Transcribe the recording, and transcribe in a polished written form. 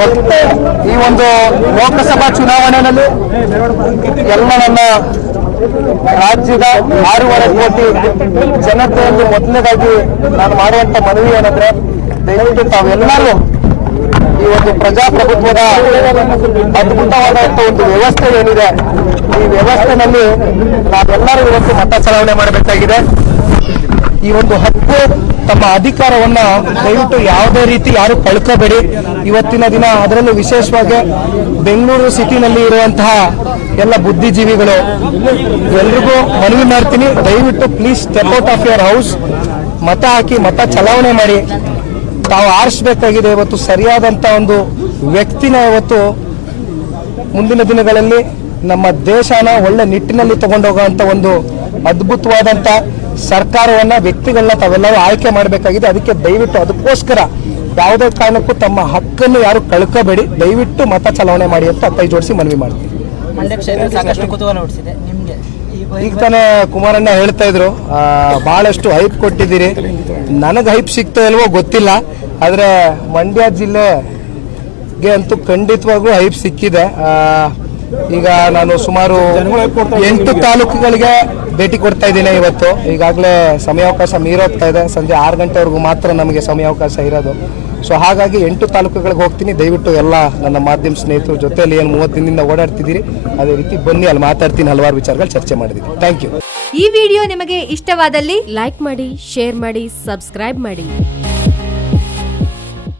ಮತ್ತೆ ಈ ಒಂದು ಲೋಕಸಭಾ ಚುನಾವಣೆಯಲ್ಲಿ ಎಲ್ಲ ನನ್ನ ರಾಜ್ಯದ 6.5 ಕೋಟಿ ಜನತೆಯಲ್ಲಿ ಮೊದಲನೇದಾಗಿ ನಾನು ಮಾಡುವಂತ ಮನವಿ ಏನಂದ್ರೆ, ದಯವಿಟ್ಟು ತಾವೆಲ್ಲರೂ ಈ ಒಂದು ಪ್ರಜಾಪ್ರಭುತ್ವದ ಅದ್ಭುತವಾದಂತ ಒಂದು ವ್ಯವಸ್ಥೆ ಏನಿದೆ, ಈ ವ್ಯವಸ್ಥೆನಲ್ಲಿ ನಾವೆಲ್ಲರೂ ಇವತ್ತು ಮತ ಚಲಾವಣೆ ಮಾಡಬೇಕಾಗಿದೆ. ಈ ಒಂದು ಹಕ್ಕು, ತಮ್ಮ ಅಧಿಕಾರವನ್ನ ದಯವಿಟ್ಟು ಯಾವುದೇ ರೀತಿ ಯಾರು ಕಳ್ಕೋಬೇಡಿ. ಇವತ್ತಿನ ದಿನ ಅದರಲ್ಲೂ ವಿಶೇಷವಾಗಿ ಬೆಂಗಳೂರು ಸಿಟಿನಲ್ಲಿ ಇರುವಂತಹ ಎಲ್ಲ ಬುದ್ಧಿಜೀವಿಗಳು ಎಲ್ರಿಗೂ ಮನವಿ ಮಾಡ್ತೀನಿ, ದಯವಿಟ್ಟು please step out of your house, ಮತ ಹಾಕಿ ಮತ ಚಲಾವಣೆ ಮಾಡಿ. ತಾವು ಆರಿಸಬೇಕಾಗಿದೆ ಇವತ್ತು ಸರಿಯಾದಂತ ಒಂದು ವ್ಯಕ್ತಿನ. ಇವತ್ತು ಮುಂದಿನ ದಿನಗಳಲ್ಲಿ ನಮ್ಮ ದೇಶನ ಒಳ್ಳೆ ನಿಟ್ಟಿನಲ್ಲಿ ತಗೊಂಡೋಗುವಂತ ಒಂದು ಅದ್ಭುತವಾದಂತ ಸರ್ಕಾರವನ್ನ, ವ್ಯಕ್ತಿಗಳನ್ನ ತಾವೆಲ್ಲರೂ ಆಯ್ಕೆ ಮಾಡಬೇಕಾಗಿದೆ. ಅದಕ್ಕೆ ದಯವಿಟ್ಟು ಅದಕ್ಕೋಸ್ಕರ ಯಾವುದೇ ಕಾರಣಕ್ಕೂ ತಮ್ಮ ಹಕ್ಕನ್ನು ಯಾರು ಕಳ್ಕೋಬೇಡಿ, ದಯವಿಟ್ಟು ಮತ ಚಲಾವಣೆ ಮಾಡಿ ಅಂತ ಕೈ ಜೋಡಿಸಿ ಮನವಿ ಮಾಡ್ತೀನಿ. ಈಗ ತಾನೇ ಕುಮಾರಣ್ಣ ಹೇಳ್ತಾ ಇದ್ರು, ಬಹಳಷ್ಟು ಹೈಪ್ ಕೊಟ್ಟಿದ್ದೀರಿ. ನನಗೆ ಹೈಪ್ ಸಿಗ್ತಾ ಇಲ್ವೋ ಗೊತ್ತಿಲ್ಲ, ಆದ್ರೆ ಮಂಡ್ಯ ಜಿಲ್ಲೆಗೆ ಅಂತೂ ಖಂಡಿತವಾಗ್ಲೂ ಹೈಪ್ ಸಿಕ್ಕಿದೆ. ಈಗ ನಾನು ಸುಮಾರು 8 ತಾಲೂಕುಗಳಿಗೆ ಭೇಟಿ ಕೊಡ್ತಾ ಇದ್ದೀನಿ ಇವತ್ತು. ಈಗಾಗಲೇ ಸಮಯಾವಕಾಶ ಮೀರೋಗ್ತಾ ಇದೆ, ಸಂಜೆ 6 ಗಂಟೆವರೆಗೂ ಮಾತ್ರ ನಮಗೆ ಸಮಯಾವಕಾಶ ಇರೋದು. ಸೊ ಹಾಗಾಗಿ 8 ತಾಲೂಕುಗಳಿಗೆ ಹೋಗ್ತೀನಿ. ದಯವಿಟ್ಟು ಎಲ್ಲ ನನ್ನ ಮಾಧ್ಯಮ ಸ್ನೇಹಿತರು ಜೊತೆಯಲ್ಲಿ ಏನು 30 ದಿನದಿಂದ ಓಡಾಡ್ತಿದ್ದೀರಿ, ಅದೇ ರೀತಿ ಬನ್ನಿ, ಅಲ್ಲಿ ಮಾತಾಡ್ತೀನಿ, ಹಲವಾರು ವಿಚಾರಗಳು ಚರ್ಚೆ ಮಾಡಿದ್ದೀನಿ. Thank you. ಈ ವಿಡಿಯೋ ನಿಮಗೆ ಇಷ್ಟವಾದಲ್ಲಿ ಲೈಕ್ ಮಾಡಿ, ಶೇರ್ ಮಾಡಿ, ಸಬ್ಸ್ಕ್ರೈಬ್ ಮಾಡಿ.